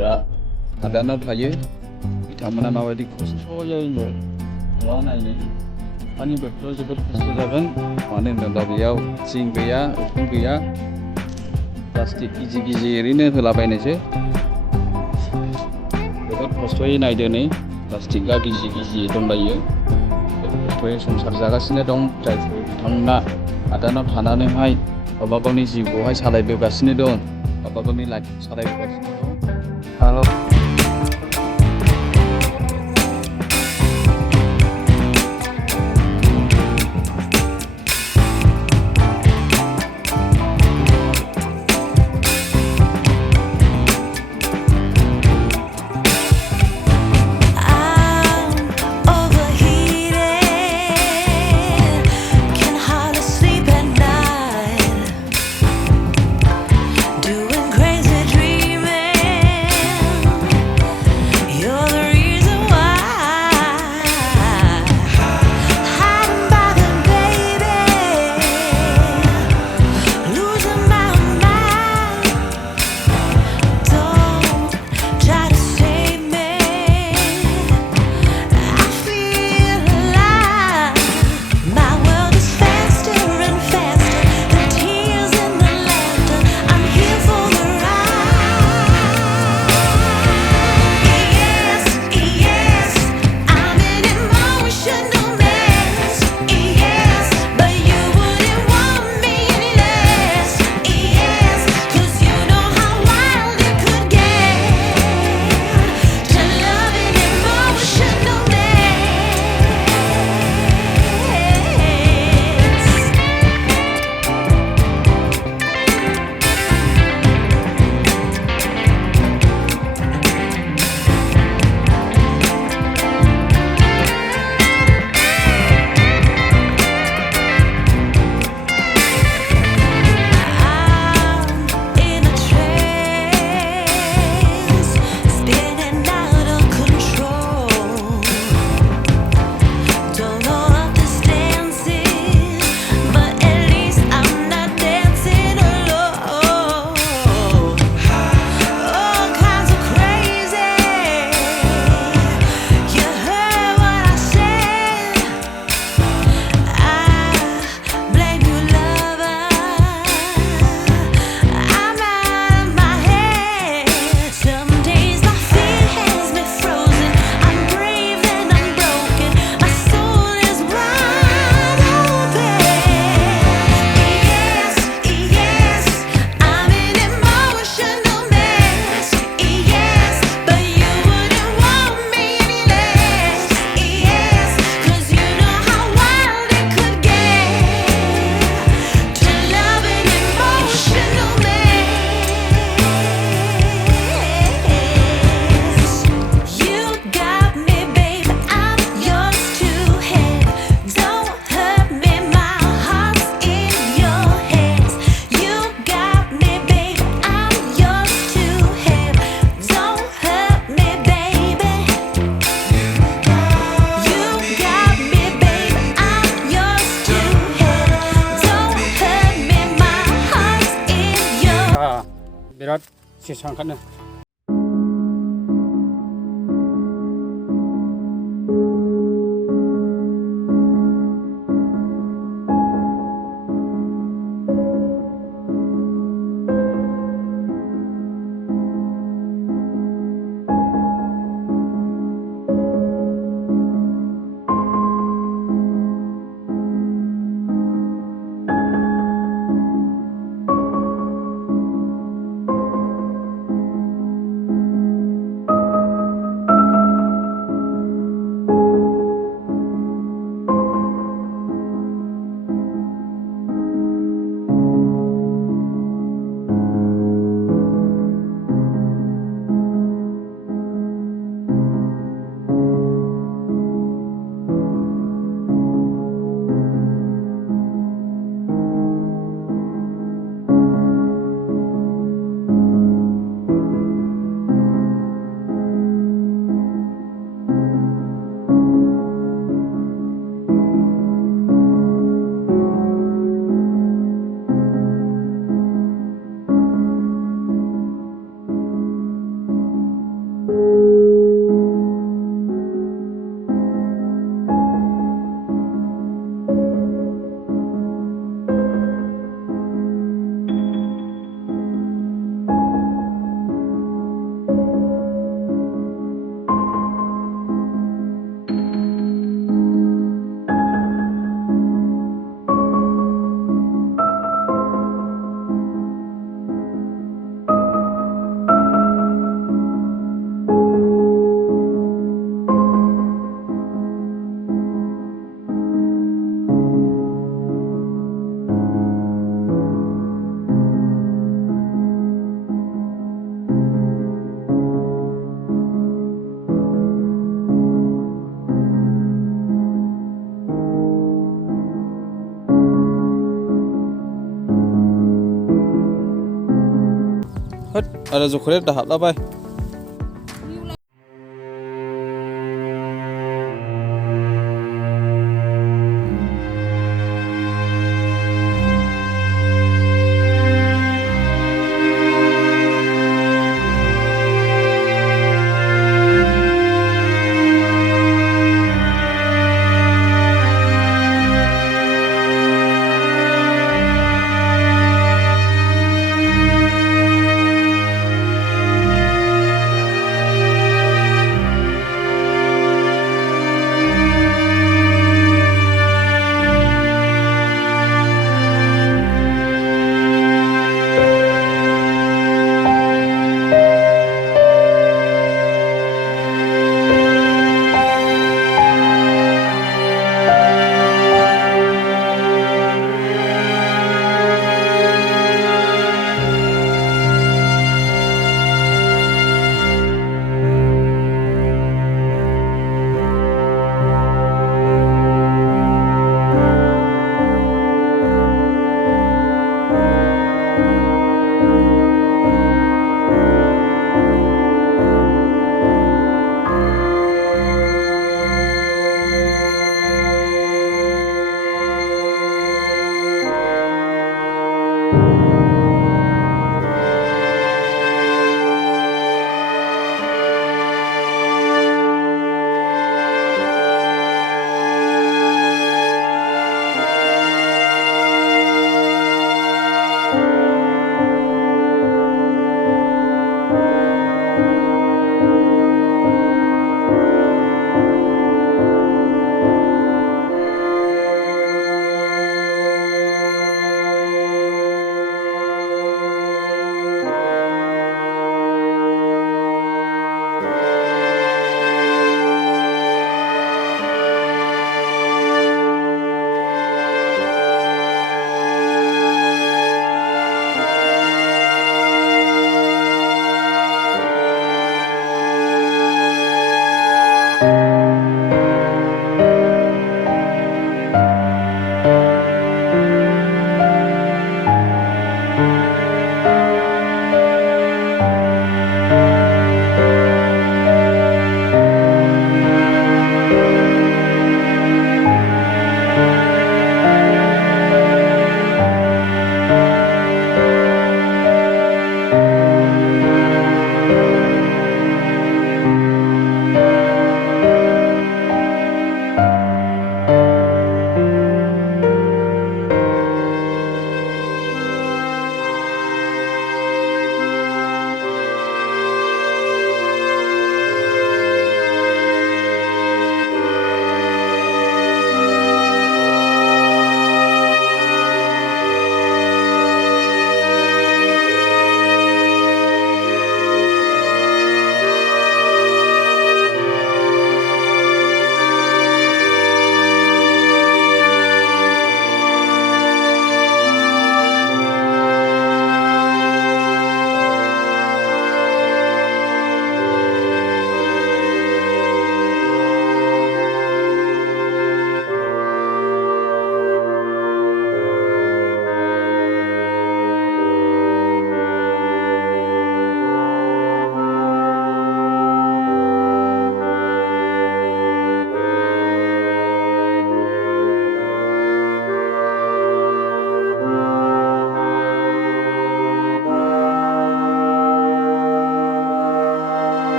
दा Haadanआव थायो बिथांमोना माबायदि खस्थ'यै न' नायनो Pani बोथोराव जोबोद खस्थ' जागोन मानो होनोब्ला बेयाव थिं गैया उखुम गैया प्लास्टिक गिजि गिजि ओरैनो होलाबायनायसो जोबोद खस्थ'यै नायदो नै प्लास्टिकआ गिजि गिजि दंलायो खस्थ'यै संसार जागासिनो दं जायखौ बिथांमोना Haadanआव थानानैहाय गावबा गावनि जिउखौहाय सालायबोगासिनो दं गावबा गावनि लाइफखौ सालायबोगासिनो दं बिराद जेसांखानो होद आरो जखरे दाहाबलाबाय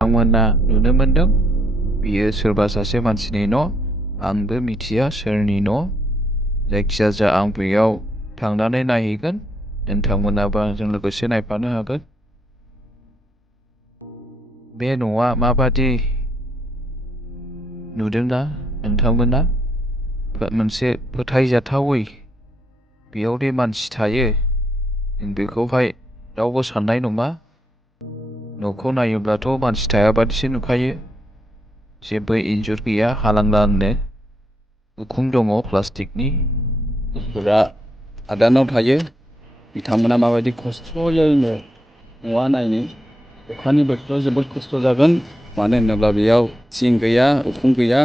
बिथांमोना नुनो मोनदों बियो सोरबा सासे मानसिनि न', आंबो मिथिया सोरनि न', जायखिजाया आं बेयाव थांनानै नायहैगोन, नोंथांमोनाबो आंजों लोगोसे नायफानो हागोन। बे न'आ माबादि नुदोंना नोंथांमोना? मोनसे फोथायजाथावै बेयावदि मानसि थायो बेखौहाय रावबो साननाय नङा। न'खौ नायोब्लाथ' मानसि थायाबादिसो नुखायो, जेबो इन्जुर गैया हालांलांनो, उखुम दङ प्लास्टिकनि। फुरा हादानाव थायो, बिथांमोना माबायदि खस्थ'यै न'आ नायनो अखानि बोथोराव जोबोद खस्थ' जागोन मानो होनोब्ला बेयाव थिं गैया उखुम गैया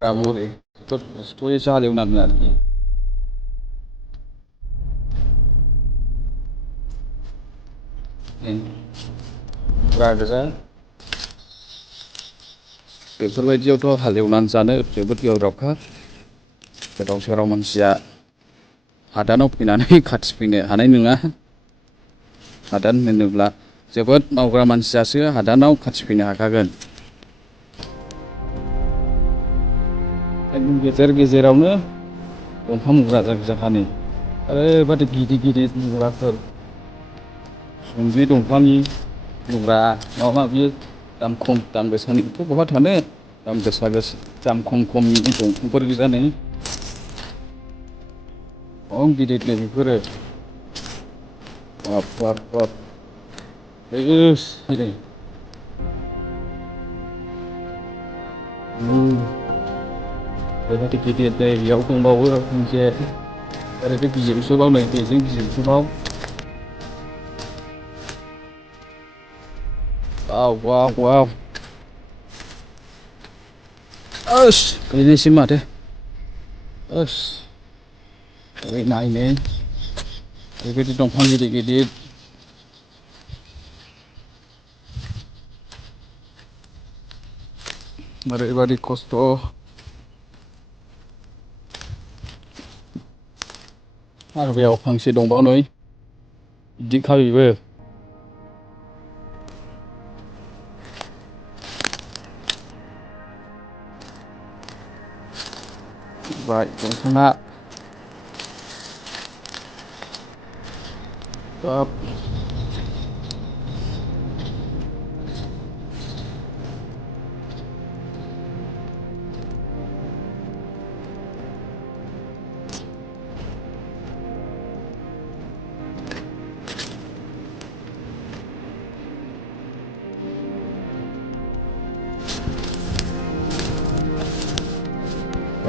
Kamu itu soal yang benar. Berada बेफोरबायदियावथ' हालेवनानै जानो जोबोद गोब्राबखा गोदाव सोराव मानसिया हादानाव फैनानै खाथि फैनो हानाय नङा हादान होनोब्ला जोबोद मावग्रा मानसियासो हादानाव खाथि फैनो हाखागोन गेजेर गेजेरावनो दंफां मुरा जाखानि ओरैबादि गिदिर गिदिर मुराफोर सुम्लि दंफांनि मुरा माबा माबि दाम खम दाम गोसानिथ' बहा थानो दाम गोसा दाम खमनि दंफांफोर गोजानो खम गिदिरनो बेफोरो बाब बेबायदि गिदिर नै बेयाव दंबावो मोनसे आरो बे गिजिरसोबाव नै बेजों गिजिरसोबाव वाव Gaयनोसै माथो ओरै नायनो ओरैबायदि दंफां गिदिर गिदिर ओरैबायदि खस्थ' आरो बेयाव फांसे दंबावो नै गिदिरखा बेबो दंफाङा बाब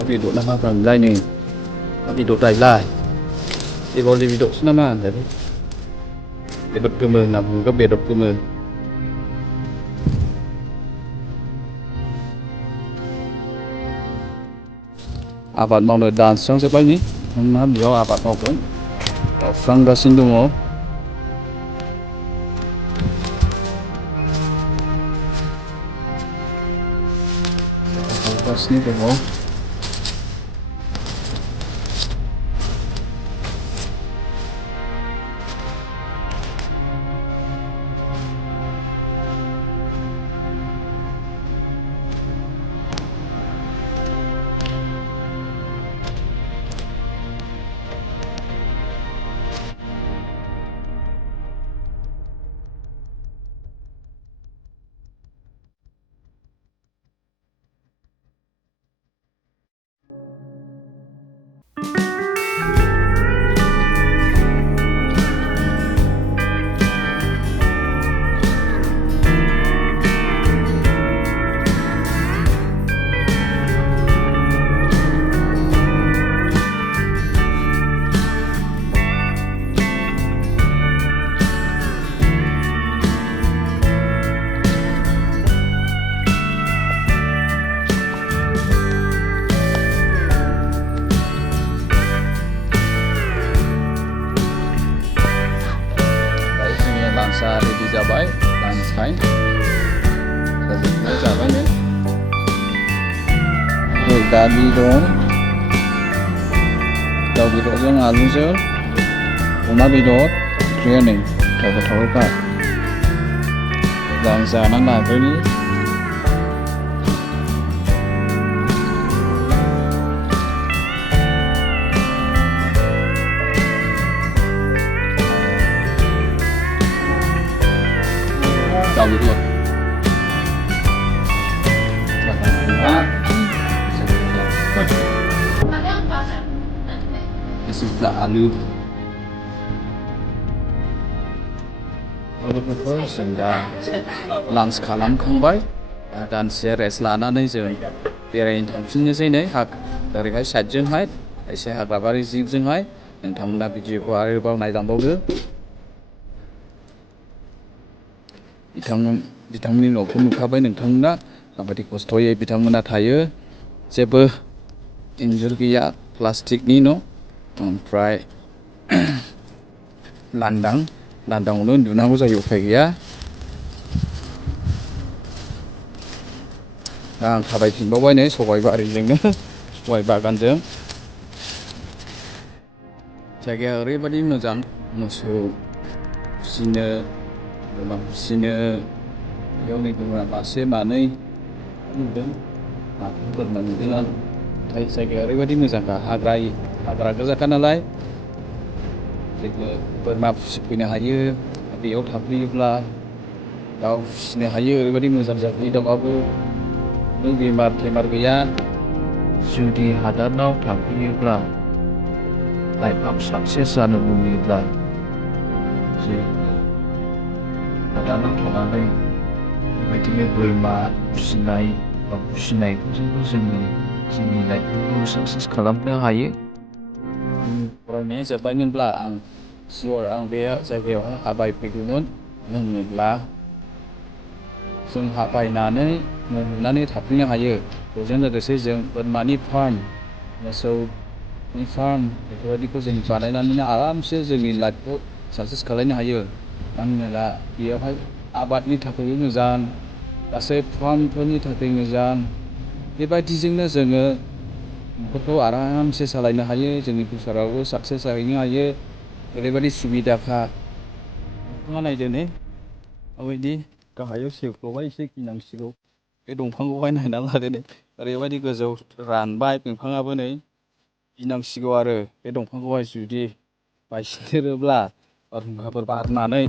có bị độ năm phần đây này có bị độ đầy lại thì có gì bị độ năm ăn đấy để đột cơ mờ nằm có biệt đột cơ mờ bạn mau được đàn xong sẽ bay ní không làm gì bạn mau cũng phăng ra xin đúng không ra xin đúng không Ready जाबाय lunch time जाबाय नो दालि दं दाउ बेदरजों आलुजों अमा बेदर ओंख्रिया नै गोथावखा मोजां जानानै लाग्रोनि Sebelah alu sudah lunch खालामखांबाय दानसे रेस्ट लानानै जों बेरायनो थांफिननोसै नै ओरैहाय साइडजोंहाय एसे हाग्राबारि जिबजोंहाय नोंथांमोना भिडिअखौ आरोबाव नायलांबावदो बिथांमोननि न'खौ नुखाबाय नोंथांमोना माबायदि खस्थ'यै बिथांमोना थायो जेबो इन्जुर गैया प्लास्टिकनि न' ओमफ्राय लांदांआवनो उन्दुनांगौ जायो उफाय गैया आं थाबायफिनबावबाय नै सबाइ बारिजोंनो सबाइ बागानजों जायगाया ओरैबायदि मोजां मोसौ फिसिनो बोरमा फिसिनो बेयाव नै बोरमा मासे मानै नुदों माथाम बोरमा नुदों आं नाथाय जायगाया ओरैबायदि मोजांखा हाग्रा गोजाखा नालाय जोङो बोरमा फिसिफैनो हायो बेयाव थाफैयोब्ला दाउ फिसिनो हायो ओरैबायदि मोजां जायो दाउआबो बेमार गैया जुदि हादानाव थाफैयोब्ला लाइफआव साक्सेस जानो लुबैयोब्ला हादानाव थानानै बेबायदिनो बोरमा फिसिनायखौजोंबो जोंनि लाइफखौ साक्सेस खालामनो हायो फरायनाया जोब्बायमोनब्ला आं सियर आं बे जायगायावहाय हा बायफैगौमोन होनोब्ला जों हा बायनानै न' लुनानै थाफैनो हायो बेजों लोगोसे जों बोरमानि फार्म, मोसौनि फार्म बेफोरबायदिखौ जों बानायनानैनो आरामसे जोंनि लाइफखौ साक्सेस खालामनो हायो। मानो होनोब्ला बेयावहाय आबादनि थाखायबो मोजां, गासै फार्मफोरनि थाखाय मोजां। बेबायदिजोंनो जोङो न'खरखौ आरामसे सालायनो हायो, जोंनि फिउचारावबो साक्सेस जाहैनो हायो। ओरैबायदि सुबिदाखा। नोंथाङा नायदो नै माबायदि गाहायाव सेवख्ल'बाय, एसे गिनांसिगौ। बे दंफांखौहाय नायना लादो नै ओरैबायदि गोजौ रानबाय बिफाङाबो नै गिनांसिगौ आरो बे दंफांखौहाय जुदि बायसिनथेरोब्ला बारहुंखाफोर बारनानै